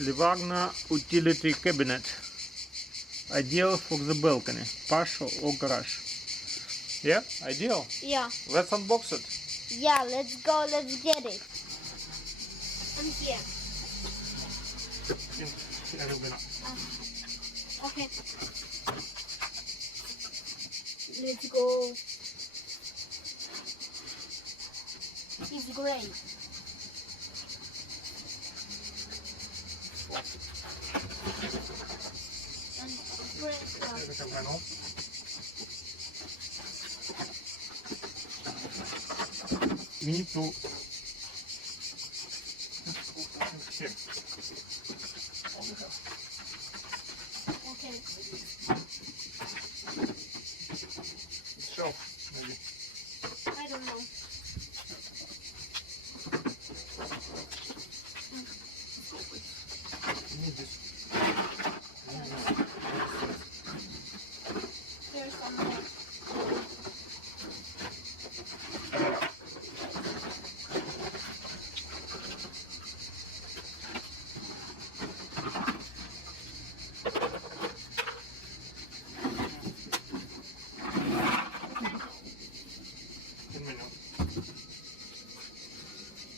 Livarno utility cabinet. Ideal for the balcony, partial or garage. Yeah, ideal. Yeah. Let's unbox it. Yeah, let's go, let's get it. I'm here. Okay. Let's go. It's great. And great. We need to here. Okay. Shelf, maybe. I don't know. We need this. There's some more.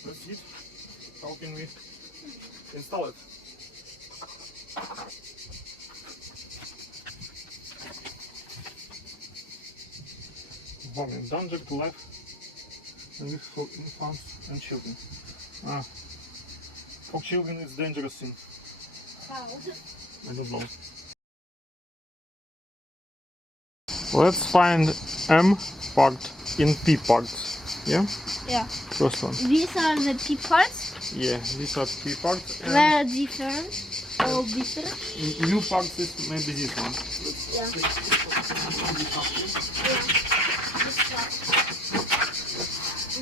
Let's see. How can we install it? Home in danger to life and this for infants and children. For children it's dangerous thing. How? I don't know. Let's find M part in P parts. Yeah? Yeah. First one. These are the P parts. Yeah, these are P parts. And Where are different? All different. U parts is maybe this one. Yeah.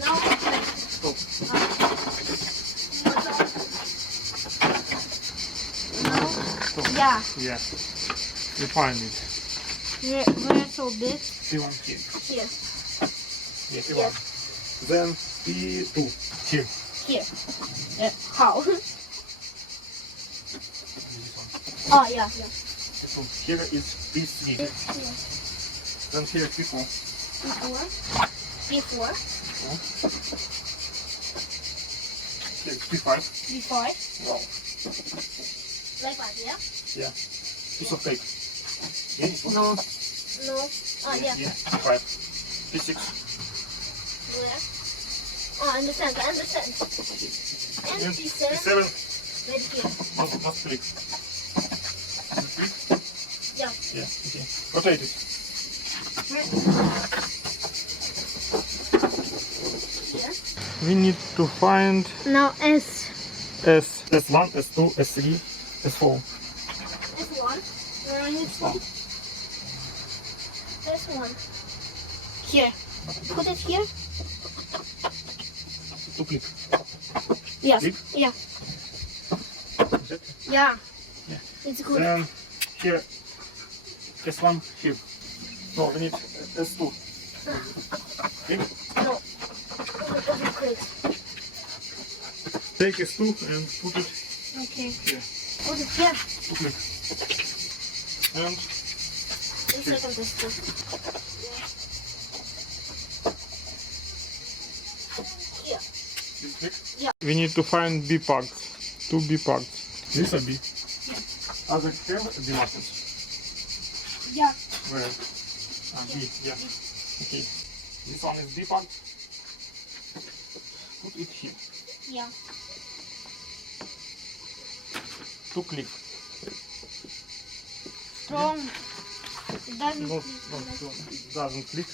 No. Stop. No. Stop. Yeah. Yeah. You find it. Where's all this? P1 here. Here. Yeah, P1. Yes. Then P2 here. Here. How? This one. Oh, yeah. Yeah. P2. Here is P3. Here. Then here P4. P4. P4. Here P5. P5. Wow. Like that, yeah? Yeah. Piece of cake. Yeah. No. No. Oh, yeah. Yeah. P5. P6. Where? Oh, I understand. I understand. And And P7. P7. Right here. Must click. Yeah. Yeah. Okay. Rotate it. Here. We need to find Now S. S1, S2, S3, S4. S1. Where are you from? S1. Here. Put it here. To click. Yes. Click. Yeah. Is it? Yeah. Yeah. It's good. Then here, S1 here. No, we need S2. Click. No. Good. Take S2 and put it Okay. here. Put it here. To click. And Inside of this too. Here. this click. Yeah. We need to find B parts. Two B parts. These are B. Other here, B markers. Yeah. Where? B, yeah. Okay. This one is B part. Put it here. Yeah. To click. Strong. It doesn't. No, it doesn't click.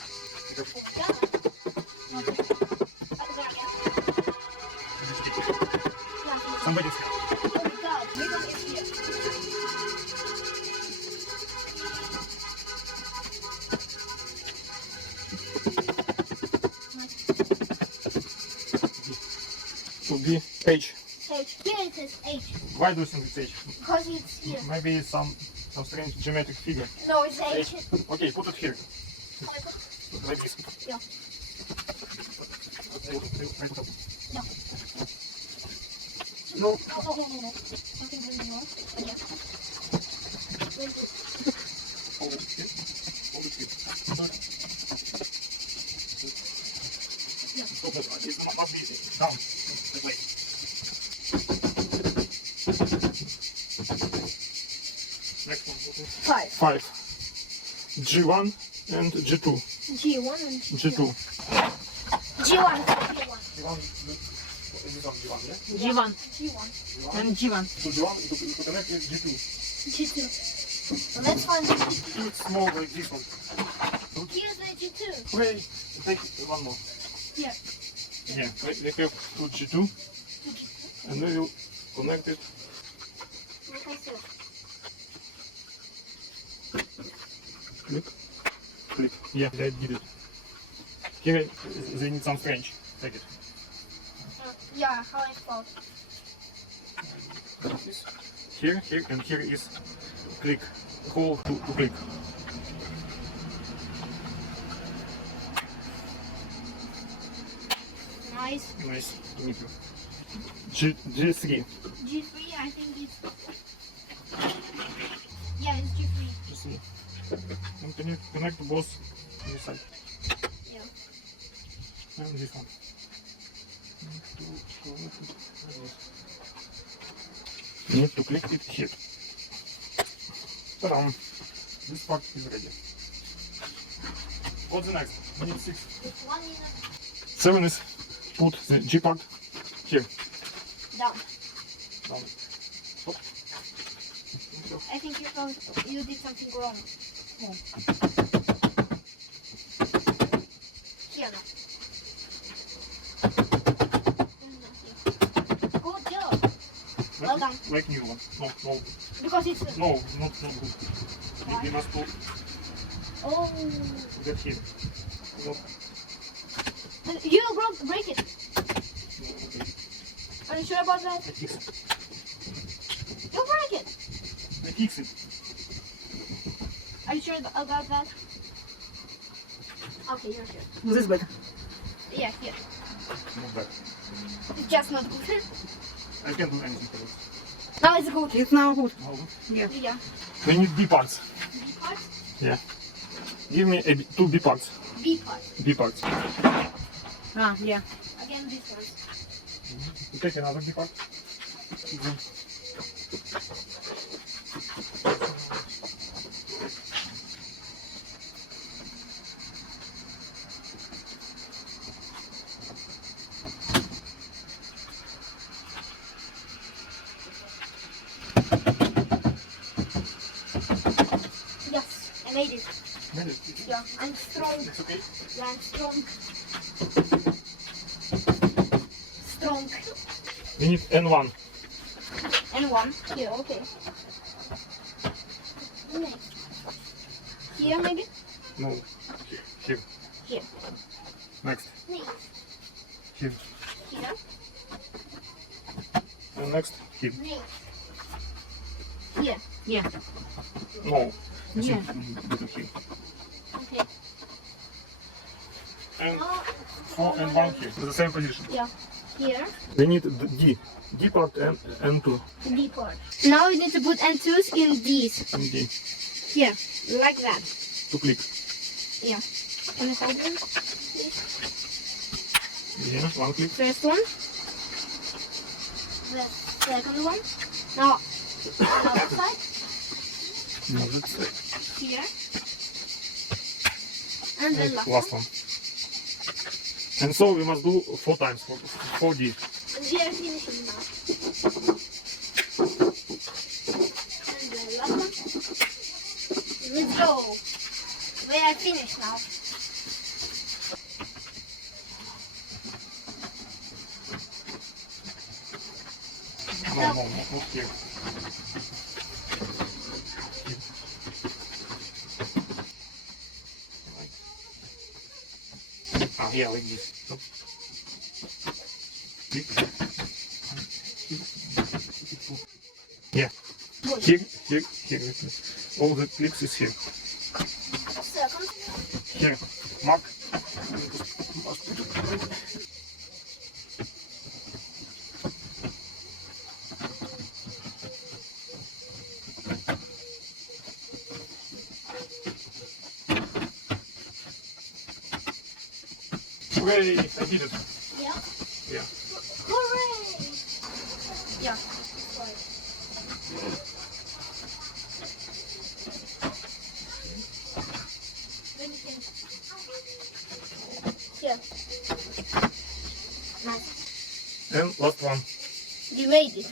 Somebody's here. Oh my God. Lidl is here. To be H. H. Here it says H. Why do you think it's H? Because it's here. Maybe it's some strange geometric figure. No, it's H. Okay, put it here. Like this. Yeah. Right up. No. No. No. Something really more. Yeah. Hold it here. Hold it here. Stop that. It's not must be down. That way. Next one. 5. 5. G1 and G2. G1 and G2. G1. G1. This one G1, yeah? G1 G1. and G1. So G1 to connect is G2. G2. So let's find the G2. Do it small like this one. Here's the G2. Wait, take one more. Here. Yeah, we have two G2 and we will connect it. Look at this. Click. Click. Yeah, I did it. Here they need some French. Take it. Yeah, how I thought. Here, and here is click. Hole to click. Nice. Nice to meet you. G3. G3, I think it's. Yeah, it's G3. G3. And can you connect both on this side? Yeah. And this one. You need to click it here. Ta-da! This part is ready. What's the next? We need 6. 1 minute 7 is put the G part here. down. Down. Stop. I think you did something wrong. Here now. Good job. Well done. Like new one. No. Because it's. No, not good. We must put Oh. that here. No. You break it. Okay. Are you sure about that? I fix it. You break it. I fix it. Are you sure about that? Okay, you're sure. This better. Yeah, here. Not bad. It's just not good. I can't do anything for this. Now it's good. It's now good. How good? Yeah. Yeah. We need B parts. B part. Yeah. Give me two B parts. B part. B parts. Ah, yeah. Again, this one. You take another B part. Yes, I made it. Made it. Yeah, I'm strong. It's okay. Yeah, I'm strong. Strong. We need N1. And one. Here, okay. Next. Here, maybe? No. Here. Here. Next. Next. Here. Here. And next. Here. Next. Here. Yeah. No. Yeah. Here. Okay. And Now, 4 and 1 here. The same position. yeah. Here. We need the D. D part and N2. D part. Now we need to put N2s in these. And D. Here. Like that. To click. Yeah. Can I hold them? Yeah. One click. First one. The second one. Now, the other side. No, that's it. Here. And the And last last one. And so we must do 4 times. 4D. We are finishing now. And the last one. Let's go. We are finished now. No, not here. Ah, here, like this. So. Click. Yeah. Here. All the clicks is here. Second. Here. Mark. Hooray! I did it. Yeah. Yeah. Hooray! Yeah. That's right. Then you can. Here. Nice. And last one. You made it.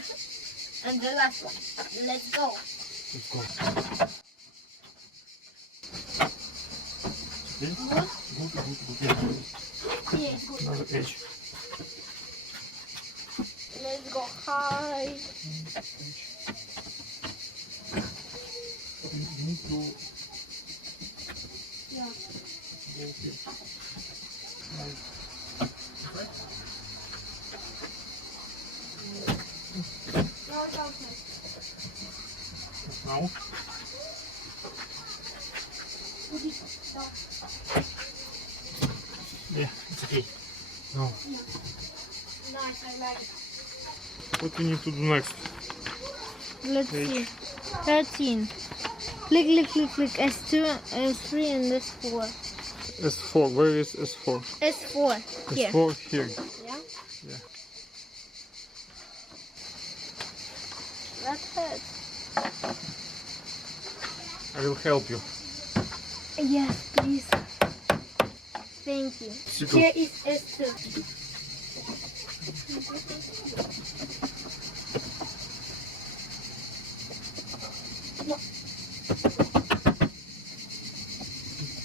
And the last one. Let's go. Let's go. Okay. Good? Good. Yeah. Yeah, it's good. Another edge. Let's go high. You need to Yeah. go here. No, it's okay. Now. Put it down. Yeah, it's okay. Now. Nice, I like it. What we need to do next? Let's Page. see. 13. Click. S2, S3, and S4. S4. Where is S4? S4. Here. S4 here. Yeah? Yeah. That hurts. I will help you. Yes, please. Thank you. Super. Here is S2. No.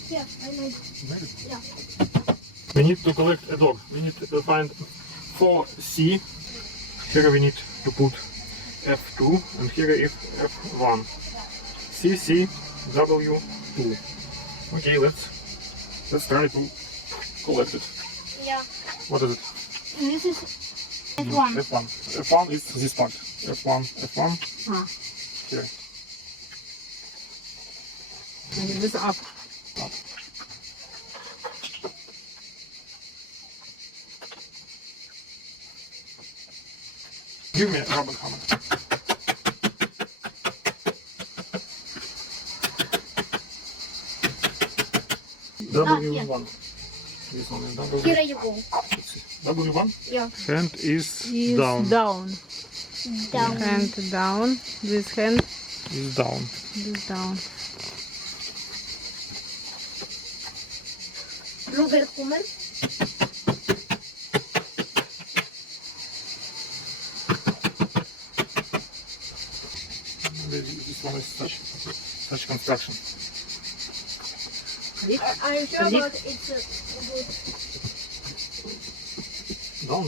Here, I made it. Yeah. We need to collect a dog. We need to find 4C. Here we need to put F2 and here is F1. CC W2. Okay, let's try to collect it. Yeah. What is it? This is F1. F1. F1 is this part. F1. Huh. Here. And this up. Up. Give me a rubber hammer. W1. This one is W. Here you go. W1. Yeah. Hand is Is down. down. Down. Hand down. This hand Is down. is down. Rubberkummer. This one is such construction. I'm sure Lift. about it's good. Down.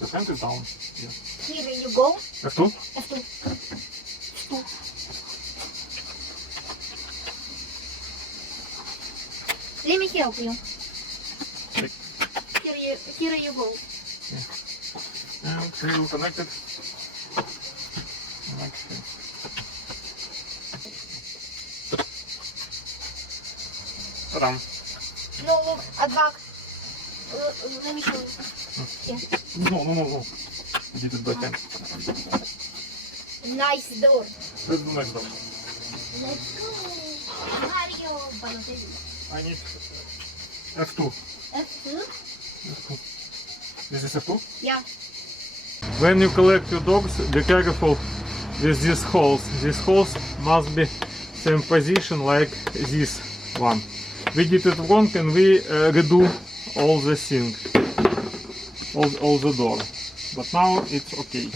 The hand is down. Yeah. Here you go. F2. F2. Let me help you. Take. Here you go. And we will connect it. Like here. Ta-dam. No, look, at back. Let me show you. Here. No. We did it by hand. Nice door. Let's do next door. Let's go. Mario Balotelli. I need F2. F2? This is F2? Yeah. When you collect your dogs, be careful with these holes. These holes must be same position like this one. We did it wrong and we redo all the thing, all the door. But now it's okay.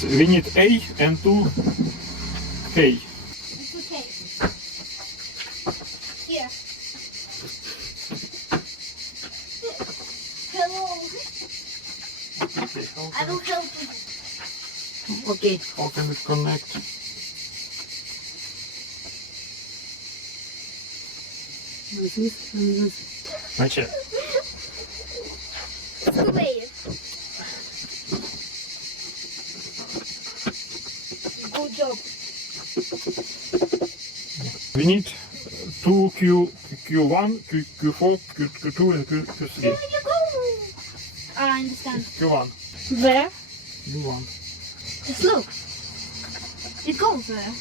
We need A and 2 K. It's okay. Here. Hello. Okay, I will help you. Okay. how can we connect? This is and this. My chair. It's the way. Good job. We need two Q1, Q4, Q2 and Q3. There you go. I understand. Q1. There. Q1. Just look. It goes there.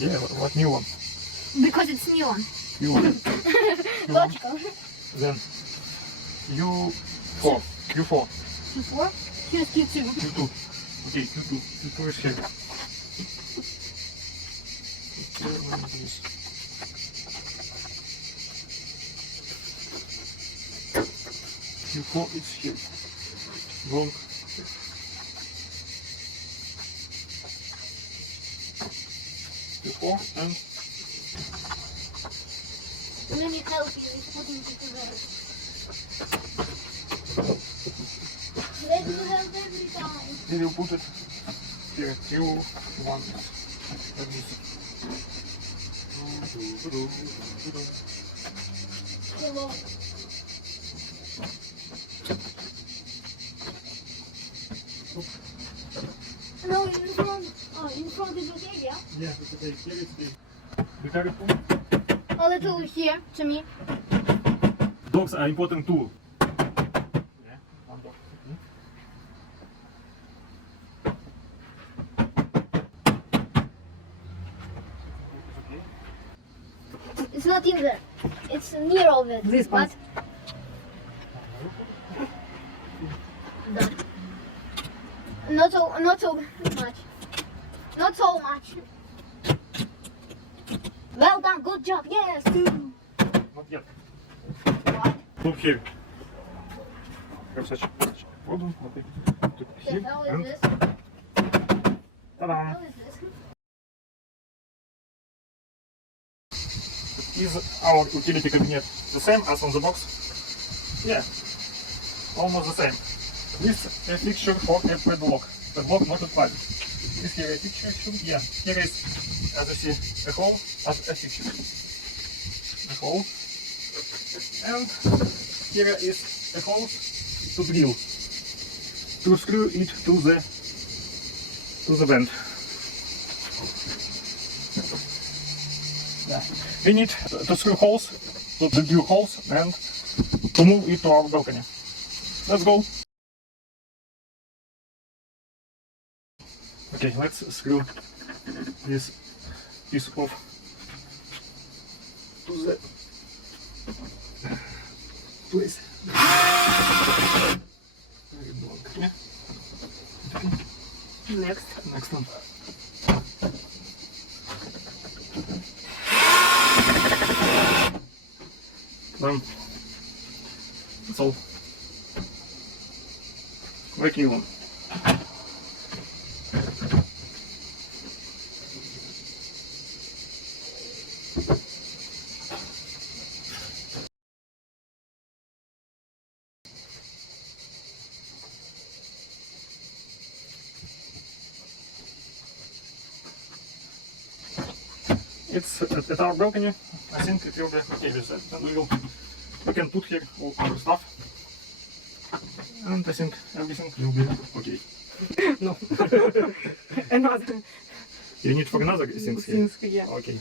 Yeah, what new one? Because it's neon. Q1. Logical. Then Q4. Q4. Q4. Here's Q2. Q2. Okay, Q2. Q2 is here. Q4 is here. Wrong. Q4 and Let me help you with putting it together. Let me help every time. we will put it here. Q1. Let me see. Hello. No, in front. Oh, in front is okay, yeah? Yeah, it's okay. Here is the. Be careful. A little here to me. Dogs are important too. Yeah, one dog. It's not in there. It's near of it. This but part. not so much. Not so much. Well done, good job. Yes. Not yet. What? Look here. Have such problem. Okay. Put it here How and is this? ta-da! How is this? Is our utility cabinet the same as on the box? Yeah, almost the same. With a fixture for a padlock. Padlock not applied. Is here a fixture? Yeah. Here is, as you see, a hole as a fixture. A hole. And here is a hole to drill. To screw it to the vent. Yeah. We need to screw holes, to the drill holes, and to move it to our balcony. Let's go. Okay, let's screw this piece off to the place. Yeah. Next one. Done. That's all. Like you want. It's at our balcony. I think it will be okay with that. And we can put here all our stuff. And I think everything will be okay. No. Another You need for another things here? things, yeah. Okay.